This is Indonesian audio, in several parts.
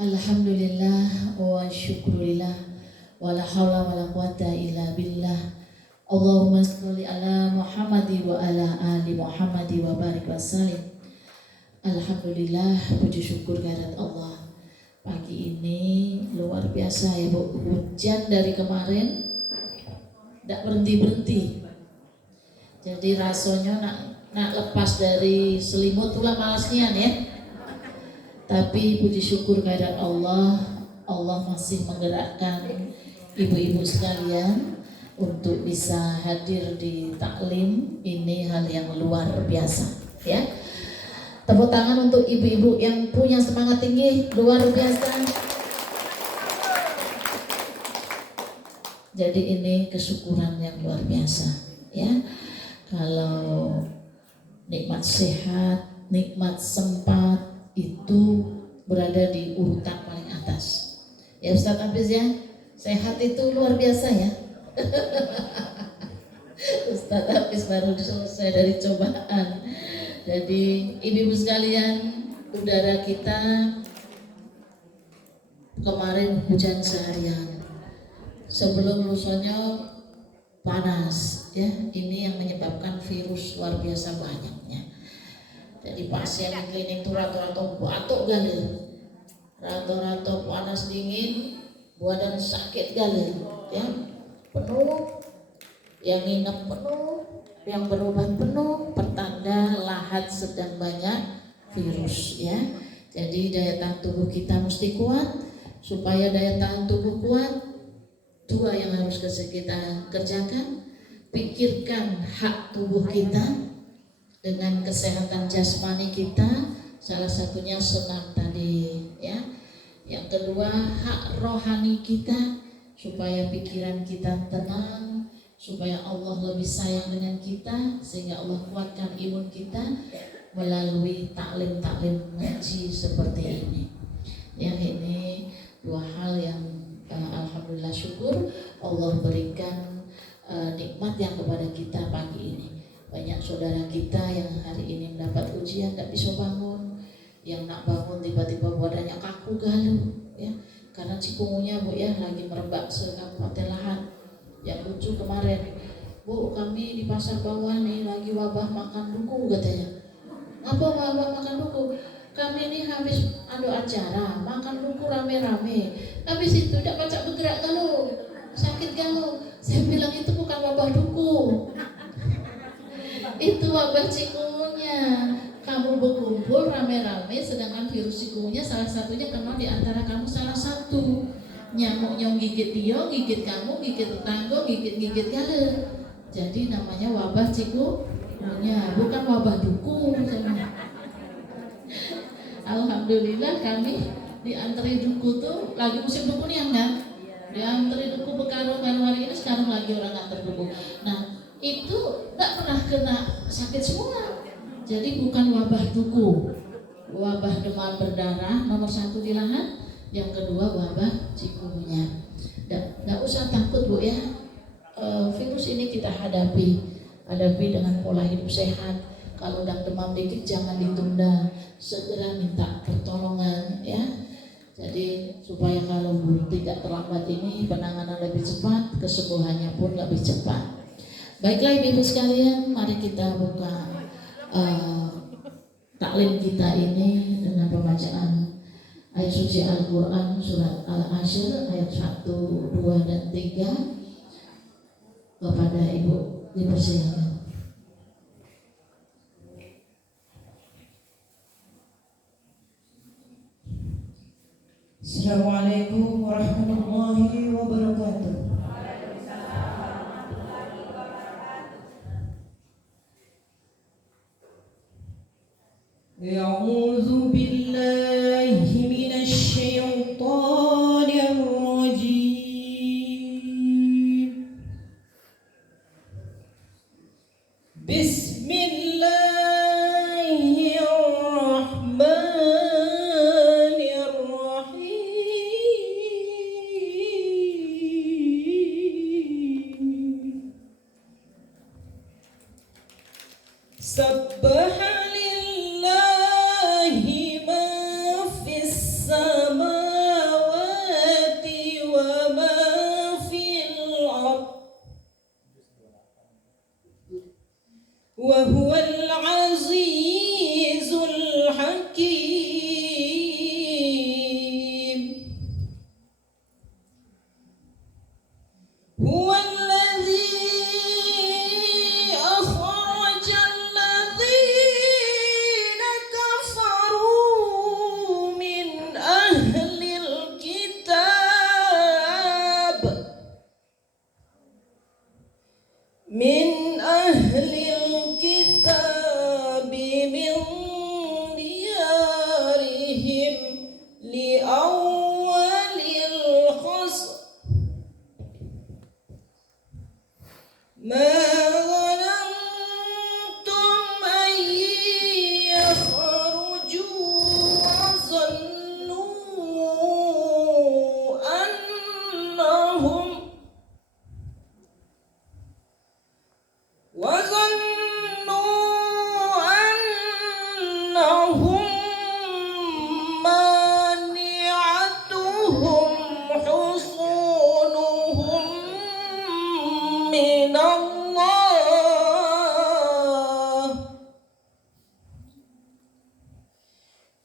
Alhamdulillah wa syukurillah wa la hawla wa la quwata illa billah. Allahumma sholli ala Muhammadi wa ala ali Muhammadi wa barik wa salim. Alhamdulillah, puji syukur kehadirat Allah. Pagi ini luar biasa ya Bu, hujan dari kemarin tidak berhenti-berhenti. Jadi rasanya nak lepas dari selimut tulah malasnya ya. Tapi puji syukur kehadirat Allah, Allah masih menggerakkan ibu-ibu sekalian untuk bisa hadir di taklim. Ini hal yang luar biasa ya. Tepuk tangan untuk ibu-ibu yang punya semangat tinggi, luar biasa. Jadi ini kesyukuran yang luar biasa ya. Kalau nikmat sehat, nikmat sempat itu berada di urutan paling atas. Ya Ustaz Hafiz ya, sehat itu luar biasa ya. Ustaz Hafiz baru selesai dari cobaan. Jadi ibu-ibu sekalian, udara kita kemarin hujan seharian. Sebelum lusanya panas ya. Ini yang menyebabkan virus luar biasa banyaknya. Jadi pasien di klinik itu rata-rata batuk galil, rata-rata panas dingin, badan sakit galil, ya penuh, yang nginep penuh, yang berobat penuh, pertanda lahat sedang banyak virus, ya. Jadi daya tahan tubuh kita mesti kuat. Supaya daya tahan tubuh kuat, dua yang harus kita kerjakan: pikirkan hak tubuh kita dengan kesehatan jasmani kita, salah satunya senam tadi ya. Yang kedua, hak rohani kita, supaya pikiran kita tenang, supaya Allah lebih sayang dengan kita, sehingga Allah kuatkan imun kita melalui taklim-taklim ngaji seperti ini. Yang ini dua hal yang alhamdulillah syukur Allah berikan nikmat yang kepada kita pagi ini. Banyak saudara kita yang hari ini mendapat ujian tidak bisa bangun, yang nak bangun tiba-tiba badannya kaku galau ya, karena cikungunya Bu ya lagi merebak sekabupaten Lahat. Yang lucu kemarin, Bu, kami di pasar bawah nih lagi wabah makan duku katanya. Apa wabah makan duku? Kami ini habis ada acara makan duku rame-rame, habis itu tidak pacak bergerak galau, sakit galau. Saya bilang itu bukan wabah duku, itu wabah cikungunya. Kamu berkumpul rame-rame, sedangkan virus cikungunya salah satunya kena di antara kamu salah satu. Nyamuknya gigit dia, gigit kamu, gigit tetangga, gigit galau. Jadi namanya wabah cikungunya, bukan wabah duku. Alhamdulillah kami diantri duku tuh lagi musim duku nih kan? Diantri duku Bekarung hari ini, sekarang lagi orang antar duku. Nah itu tidak pernah kena sakit semua. Jadi bukan wabah duku, wabah demam berdarah nomor 1 di Lahat, yang kedua wabah cikungunya. Tidak usah takut Bu ya, virus ini kita hadapi dengan pola hidup sehat. Kalau udah demam dikit jangan ditunda, segera minta pertolongan ya. Jadi supaya kalau tidak terlambat ini penanganan lebih cepat, kesembuhannya pun lebih cepat. Baiklah ibu sekalian, mari kita buka taklim kita ini dengan pembacaan ayat suci Al-Quran surat Al-Asyr ayat 1, 2, dan 3. Kepada ibu dipersilakan. Assalamualaikum warahmatullahi wabarakatuh. A'udzu billahi minasy syaithanir rajim. Bismillahirrahmanirrahim. Sabbaha lillahi ma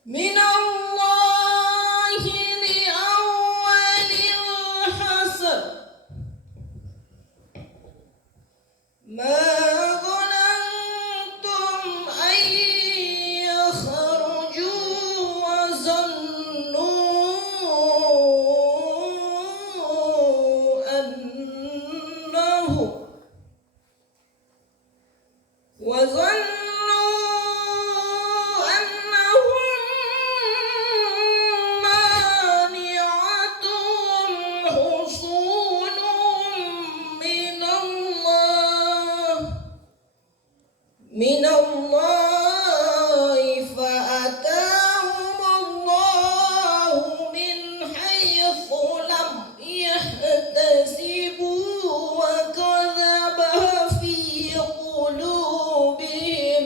من الله لأول الحسن ما ظننتم أن يخرجوا أنهم مانعتهم حصونهم من الله فأتاهم الله من حيث لم يحتسبوا وكذب في قلوبهم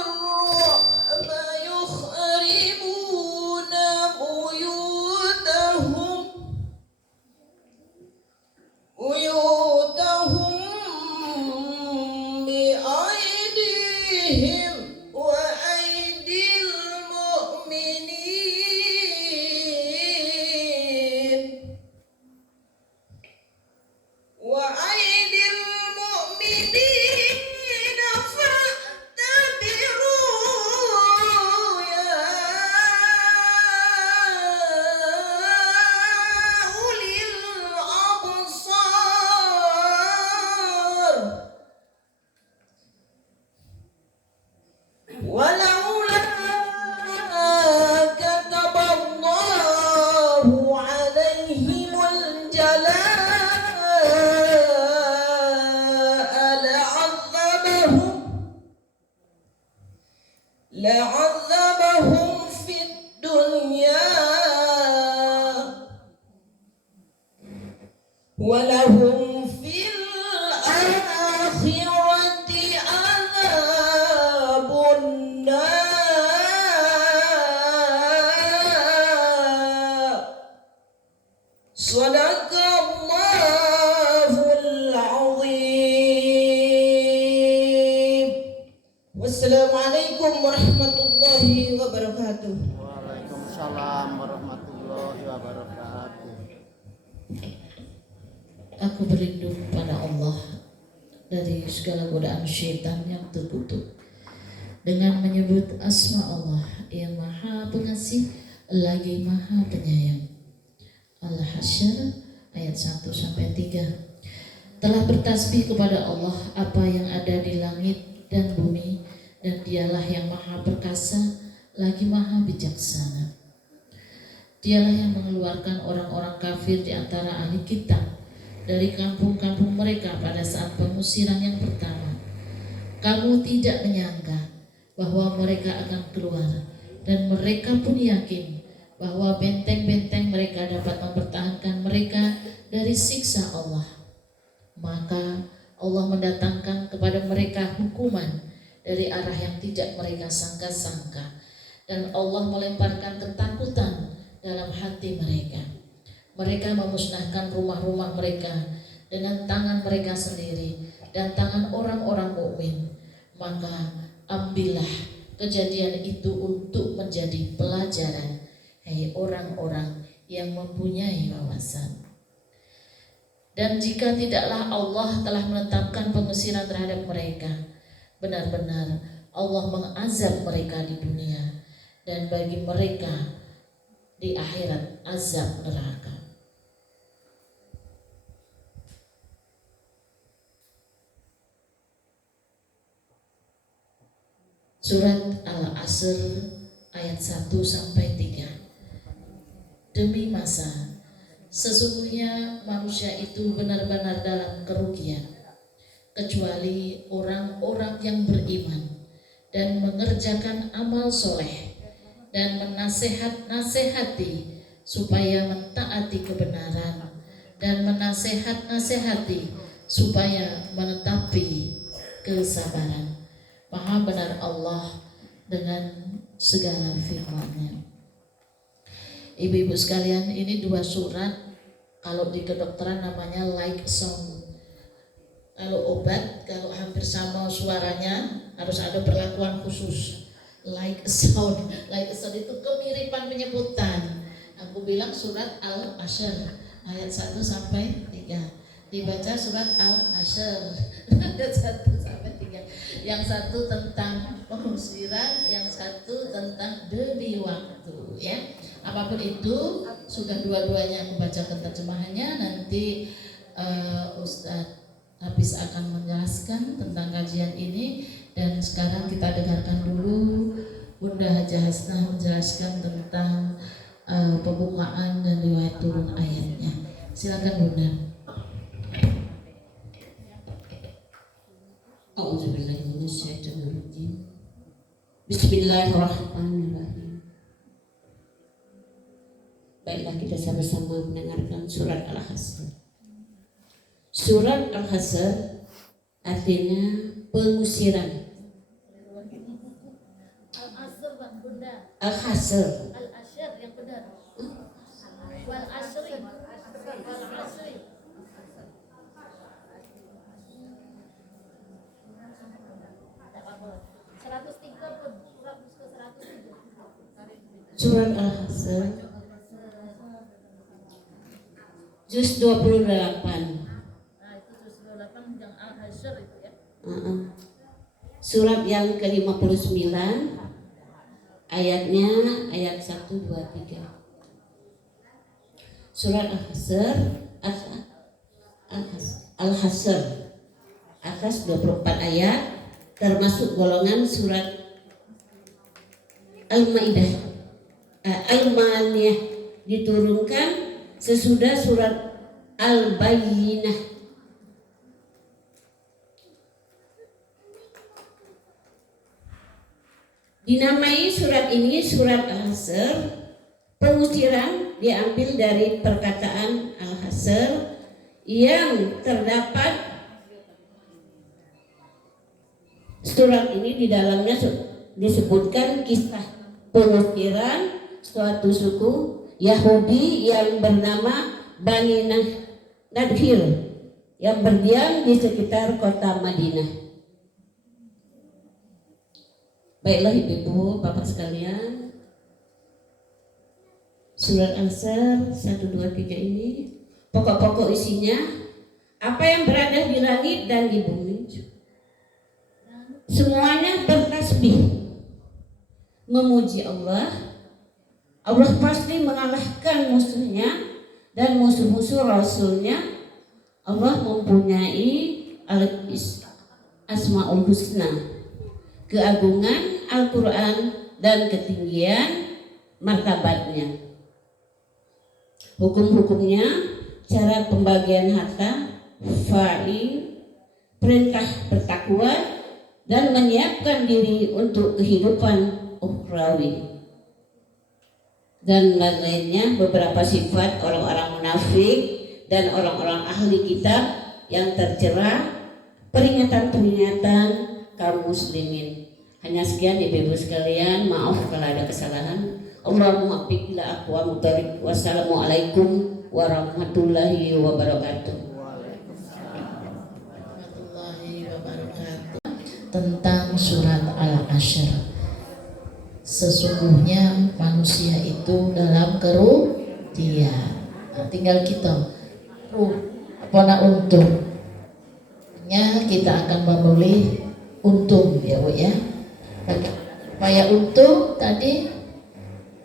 الرعب يخربون بيوتهم بأيديهم وأيدي المؤمنين فاعتبروا يا أولي الأبصار ولولا كتب الله عليهم الجلاء لعذبهم في الدنيا ولهم في الآخرة عذاب النار صدق الله العظيم والسلام عليكم ورحمة الله وبركاته. Waalaikumsalam warahmatullahi wabarakatuh. Aku berlindung pada Allah dari segala godaan syaitan yang terkutuk dengan menyebut asma Allah yang maha pengasih lagi maha penyayang. Al-Hasyr ayat 1-3. Telah bertasbih kepada Allah apa yang ada di langit dan bumi, dan dialah yang maha perkasa lagi maha bijaksana. Dialah yang mengeluarkan orang-orang kafir di antara ahli kitab dari kampung-kampung mereka pada saat pengusiran yang pertama. Kamu tidak menyangka bahwa mereka akan keluar, dan mereka pun yakin bahwa benteng-benteng mereka dapat mempertahankan mereka dari siksa Allah. Maka Allah mendatangkan kepada mereka hukuman dari arah yang tidak mereka sangka-sangka, dan Allah melemparkan ketakutan dalam hati mereka. Mereka memusnahkan rumah-rumah mereka dengan tangan mereka sendiri dan tangan orang-orang mukmin. Maka ambillah kejadian itu untuk menjadi pelajaran, hai orang-orang yang mempunyai wawasan. Dan jika tidaklah Allah telah menetapkan pengusiran terhadap mereka, benar-benar Allah mengazab mereka di dunia, dan bagi mereka di akhirat azab neraka. Surat Al-Asr ayat 1-3. Demi masa, sesungguhnya manusia itu benar-benar dalam kerugian, kecuali orang-orang yang beriman dan mengerjakan amal soleh dan menasihat-nasihati supaya mentaati kebenaran dan menasihat-nasihati supaya menetapi kesabaran. Maha benar Allah dengan segala firman-Nya. Ibu-ibu sekalian, ini 2 surat, kalau di kedokteran namanya like song. Kalau obat, kalau hampir hampir sama suaranya, harus ada perlakuan khusus. Like a sound itu kemiripan penyebutan. Aku bilang surat Al-Hasyr ayat 1 sampai 3. Dibaca surat Al-Hasyr ayat 1 sampai 3. Yang satu tentang pengusiran, yang satu tentang demi waktu, ya. Apapun itu, sudah dua-duanya aku bacakan terjemahannya. Nanti Ustadz Hafiz akan menjelaskan tentang kajian ini. Dan sekarang kita dengarkan dulu Bunda Hajah Hasnah menjelaskan tentang pembukaan dan riwayat turun ayatnya. Silakan Bunda. A'udzubillahi minasyaitonirrajim. Bismillahirrahmanirrahim. Baiklah, kita sama-sama mendengarkan surat Al-Hasyr. Surat Al-Hasyr artinya pengusiran. Al-Asr Bunda. Al-Hasyr. Al-Asyr yang benar. Wal Asri. Wal Asri. Tak apa. 103 pun surat ke 103. Surat Al-Hasyr juz 28. Nah, itu juz 28 yang Al-Hasyr itu ya. Surat yang ke-59 ayatnya ayat 1, 2, 3. Surat Al-Hasyr Al-Hasyr atas 24 ayat, termasuk golongan surat Al-Maidah. Al-Maniyah diturunkan sesudah surat Al-Bayyinah. Dinamai surat ini surat Al-Hasyr. Pengusiran diambil dari perkataan Al-Hasyr yang terdapat surat ini di dalamnya disebutkan kisah pengusiran suatu suku Yahudi yang bernama Bani Nadhir yang berdiam di sekitar kota Madinah. Baiklah ibu-ibu, bapak sekalian, surat Al-Hasyr 1, 2, 3 ini pokok-pokok isinya apa yang berada di langit dan di bumi semuanya bertasbih memuji Allah. Allah pasti mengalahkan musuhnya dan musuh-musuh Rasulnya. Allah mempunyai Asmaul Husna, keagungan Al-Quran dan ketinggian martabatnya. Hukum-hukumnya, cara pembagian harta, fa'il, perintah bertakwa, dan menyiapkan diri untuk kehidupan ukhrawi. Dan lain-lainnya, beberapa sifat orang-orang munafik dan orang-orang ahli kitab yang tercela, peringatan-peringatan kaum muslimin. Hanya sekian ibu-ibu sekalian, maaf kalau ada kesalahan. Allahumma aqbil aqwamut thariq. Wassalamualaikum warahmatullahi wabarakatuh. Warahmatullahi wabarakatuh. Tentang surat Al-Hasyr. Sesungguhnya manusia itu dalam kerugian. Nah, tinggal kita untung. Kita akan memilih untung ya Bu ya. Supaya untung tadi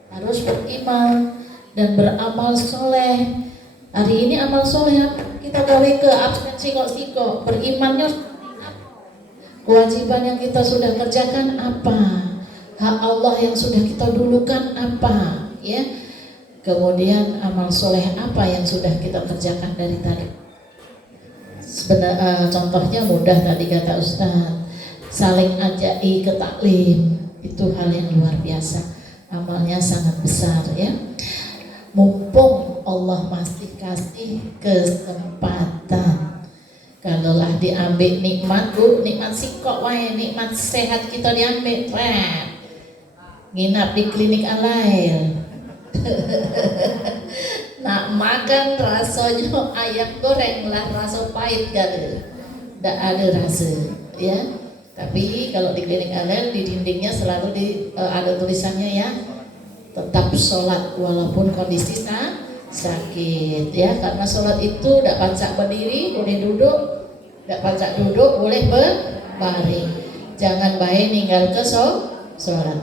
harus beriman dan beramal soleh. Hari ini amal soleh kita gawe ke absen sikok berimannya kewajiban yang kita sudah kerjakan apa, hak Allah yang sudah kita dulukan apa, ya. Kemudian amal soleh apa yang sudah kita kerjakan dari tadi. Contohnya mudah tadi kata Ustaz, saling ajai ke taklim, itu hal yang luar biasa, amalnya sangat besar ya. Mumpung Allah masih kasih kesempatan, kalaulah diambil nikmat Bu, nikmat sikok wae, nikmat sehat kita diambil, nginap di klinik Al-Lail. Nak makan rasanya ayam goreng lah, rasa pahit kali, tidak ada rasa. ya. Tapi kalau di klinik Al-Hil di dindingnya selalu ada tulisannya ya, tetap sholat walaupun kondisi sakit ya, karena sholat itu tidak pacak berdiri boleh duduk, tidak pacak duduk boleh berbaring. Jangan baik ninggal ke sholat.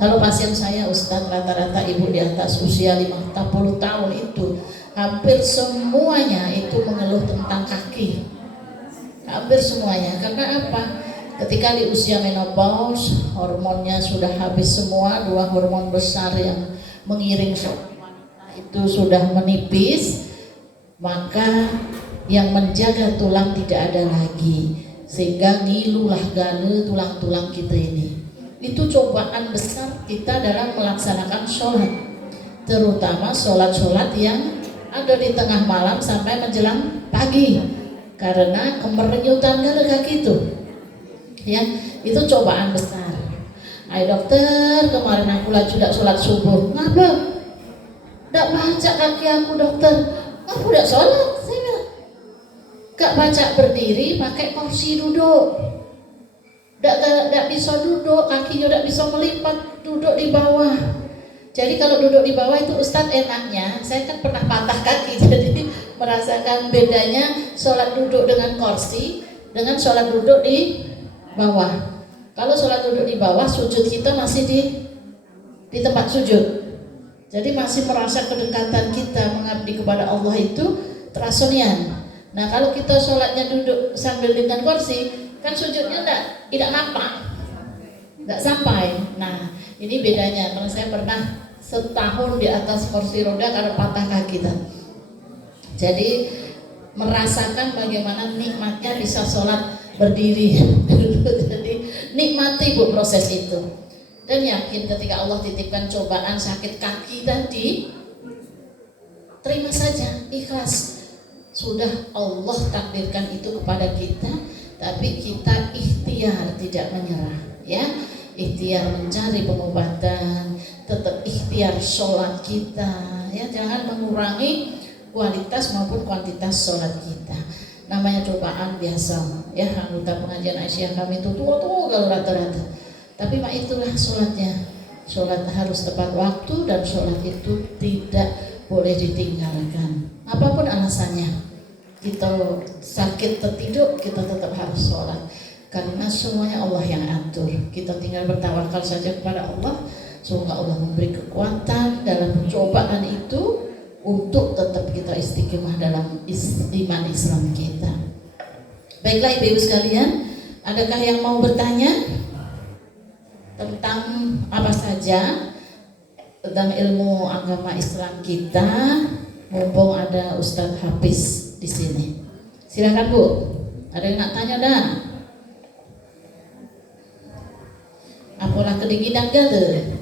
Kalau pasien saya Ustadz rata-rata ibu di atas usia 50 tahun itu hampir semuanya itu mengeluh tentang kaki, hampir semuanya. Karena apa? Ketika di usia menopause, hormonnya sudah habis semua, 2 hormon besar yang mengiring itu sudah menipis, maka yang menjaga tulang tidak ada lagi, sehingga ngilulah gale tulang-tulang kita ini. Itu cobaan besar kita dalam melaksanakan sholat, terutama sholat-sholat yang ada di tengah malam sampai menjelang pagi, karena kemerenyutan gale kaki itu. Ya, itu cobaan besar. Ayo dokter, kemarin aku lagi tidak sholat subuh. Ngapa? Tidak baca kaki aku dokter. Aku tidak sholat. Saya bilang, gak baca berdiri, pakai kursi duduk. Tidak bisa duduk, kakinya tidak bisa melipat, duduk di bawah. Jadi kalau duduk di bawah itu Ustadz enaknya, saya kan pernah patah kaki, jadi merasakan bedanya sholat duduk dengan kursi dengan sholat duduk di bawah. Kalau sholat duduk di bawah, sujud kita masih di tempat sujud. Jadi masih merasa kedekatan kita mengabdi kepada Allah itu terasa nian. Nah kalau kita sholatnya duduk sambil dengan kursi, kan sujudnya tidak nampak, tidak sampai. Nah ini bedanya. Karena saya pernah setahun di atas kursi roda karena patah kaki. Jadi merasakan bagaimana nikmatnya bisa sholat berdiri. Jadi nikmati bu proses itu, dan yakin ketika Allah titipkan cobaan sakit kaki tadi, terima saja, ikhlas. Sudah Allah takdirkan itu kepada kita, tapi kita ikhtiar tidak menyerah ya, ikhtiar mencari pengobatan, tetap ikhtiar sholat kita ya, jangan mengurangi kualitas maupun kuantitas sholat kita. Namanya cobaan biasa ya, anggota pengajian Aisyah kami itu tua kalau rata-rata, tapi mak itulah sholatnya. Sholat harus tepat waktu dan sholat itu tidak boleh ditinggalkan apapun alasannya. Kita sakit tertidur, kita tetap harus sholat, karena semuanya Allah yang atur. Kita tinggal bertawakal saja kepada Allah, semoga Allah memberi kekuatan dalam cobaan itu untuk tetap kita istiqomah dalam iman Islam kita. Baiklah ibu-ibu sekalian, adakah yang mau bertanya tentang apa saja tentang ilmu agama Islam kita? Mumpung ada Ustadz Hafiz di sini. Silakan Bu. Ada yang nak tanya dah? Apalah kedinginan gale?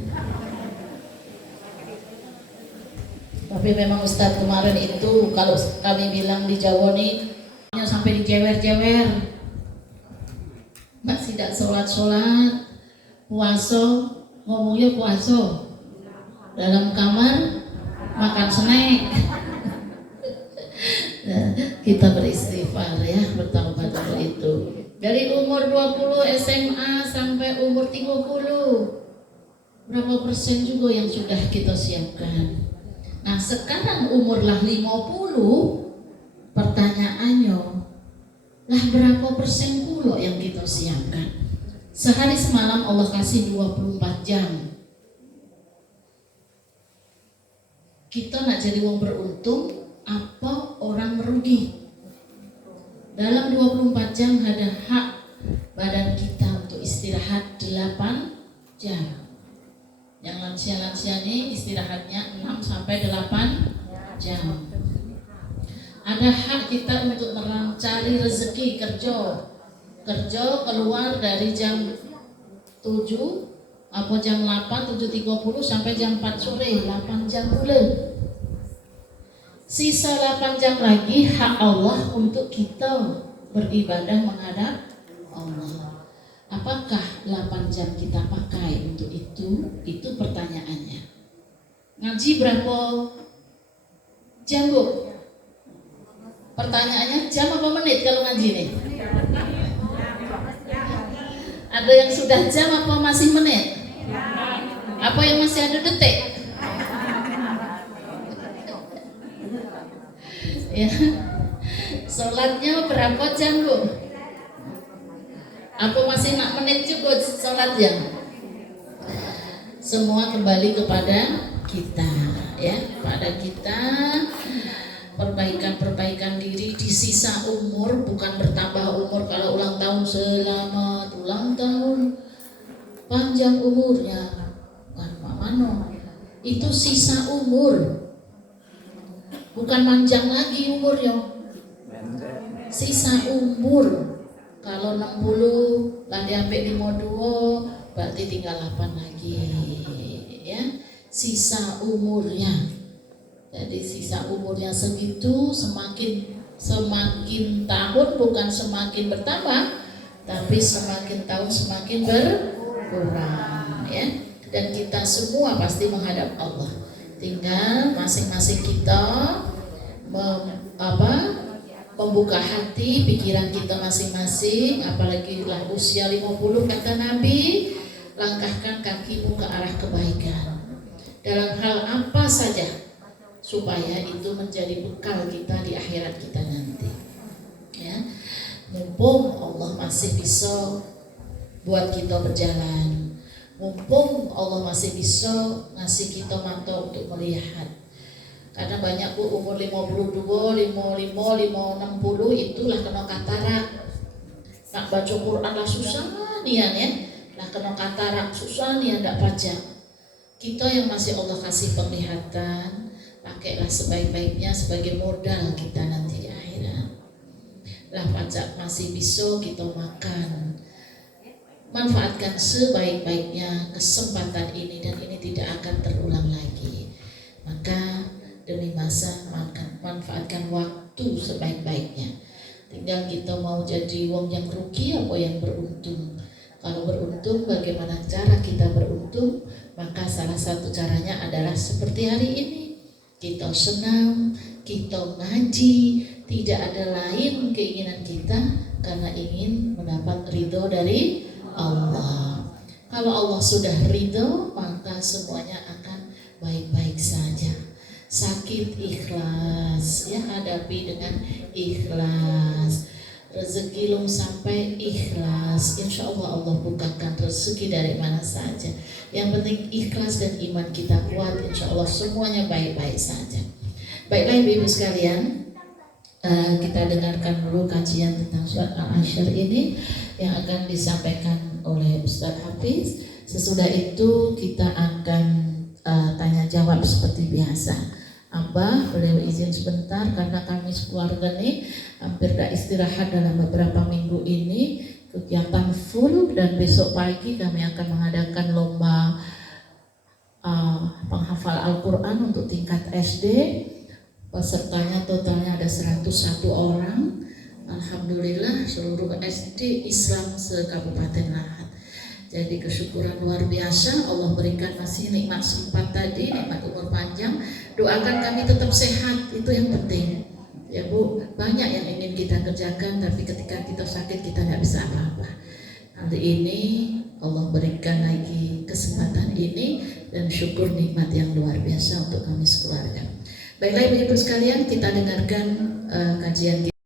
Tapi memang Ustadz kemarin itu kalau kami bilang di Jawa nih sampai dijewer-jewer, Mbak tidak sholat-sholat, puasa, ngomongnya puasa, dalam kamar makan snack. Nah, kita beristighfar ya, bertaubat untuk itu. Dari umur 20 SMA sampai umur 30, berapa persen juga yang sudah kita siapkan? Nah sekarang umurlah 50, pertanyaannya lah berapa persen pula yang kita siapkan? Sehari semalam Allah kasih 24 jam. Kita nak jadi orang beruntung apa orang merugi? Dalam 24 jam ada hak badan kita untuk istirahat 8 jam. Yang lansia-lansia ini istirahatnya 6 sampai 8 jam. Ada hak kita untuk mencari rezeki, kerja keluar dari jam 7 apa jam 8, 7.30 sampai jam 4 sore, 8 jam pula. Sisa 8 jam lagi hak Allah untuk kita beribadah menghadap Allah. Apakah 8 jam kita pakai untuk itu? Itu pertanyaannya. Ngaji berapa jam Bu? Pertanyaannya jam apa menit kalau ngaji nih? Ada yang sudah jam apa masih menit? Apa yang masih ada detik? Ya. Sholatnya berapa jam, Bu? Apa masih 6 menit juga sholatnya? Semua kembali kepada kita, ya, pada kita. Perbaikan diri di sisa umur, bukan bertambah umur. Kalau ulang tahun, selamat ulang tahun, panjang umurnya, bukan Pak Mano. Itu sisa umur, bukan panjang lagi umurnya, sisa umur. Kalau 60 lah diambil 52, berarti tinggal 8 lagi, ya, sisa umurnya. Jadi sisa umurnya segitu, semakin tahun bukan semakin bertambah, tapi semakin tahun semakin berkurang, ya. Dan kita semua pasti menghadap Allah. Tinggal masing-masing kita membuka hati, pikiran kita masing-masing. Apalagi lah usia 50, kata Nabi, langkahkan kakimu ke arah kebaikan dalam hal apa saja, supaya itu menjadi bekal kita di akhirat kita nanti, ya. Mumpung Allah masih bisa buat kita berjalan, mumpung Allah masih bisa ngasih kita mata untuk melihat. Karena banyak, Bu, umur 52, 55, 60 itulah kena katarak. Nak baca Quran lah susah nian, ya. Lah kena katarak susah nian, ndak baca. Kita yang masih Allah kasih penglihatan, pakailah sebaik-baiknya sebagai modal kita nanti di akhirat. Lah pajak masih bisa kita makan. Manfaatkan sebaik-baiknya kesempatan ini, dan ini tidak akan terulang lagi. Maka demi masa manfaatkan waktu sebaik-baiknya. Tinggal kita mau jadi wong yang rugi apa yang beruntung. Kalau beruntung, bagaimana cara kita beruntung? Maka salah satu caranya adalah seperti hari ini. Kita senang, kita ngaji, tidak ada lain keinginan kita karena ingin mendapat ridho dari Allah. Kalau Allah sudah ridho, maka semuanya akan baik-baik saja. Sakit ikhlas, ya, hadapi dengan ikhlas. Rezeki belum sampai ikhlas, insya Allah Allah bukakan rezeki dari mana saja. Yang penting ikhlas dan iman kita kuat, insya Allah semuanya baik-baik saja. Baiklah Ibu-ibu sekalian, kita dengarkan dulu kajian tentang surat Al-Hasyr ini yang akan disampaikan oleh Ustaz Hafiz. Sesudah itu kita akan tanya jawab seperti biasa. Abah, beliau izin sebentar karena kami sekeluarga nih hampir dah istirahat dalam beberapa minggu ini, kegiatan full, dan besok pagi kami akan mengadakan lomba penghafal Al-Quran untuk tingkat SD. Pesertanya totalnya ada 101 orang. Alhamdulillah seluruh SD Islam se-Kabupaten Lahat. Jadi kesyukuran luar biasa, Allah berikan masih nikmat sempat tadi, nikmat umur panjang. Doakan kami tetap sehat, itu yang penting. Ya Bu, banyak yang ingin kita kerjakan, tapi ketika kita sakit kita tidak bisa apa-apa. Nanti ini Allah berikan lagi kesempatan ini, dan syukur nikmat yang luar biasa untuk kami sekeluarga. Baiklah Ibu-ibu sekalian, kita dengarkan kajian kita.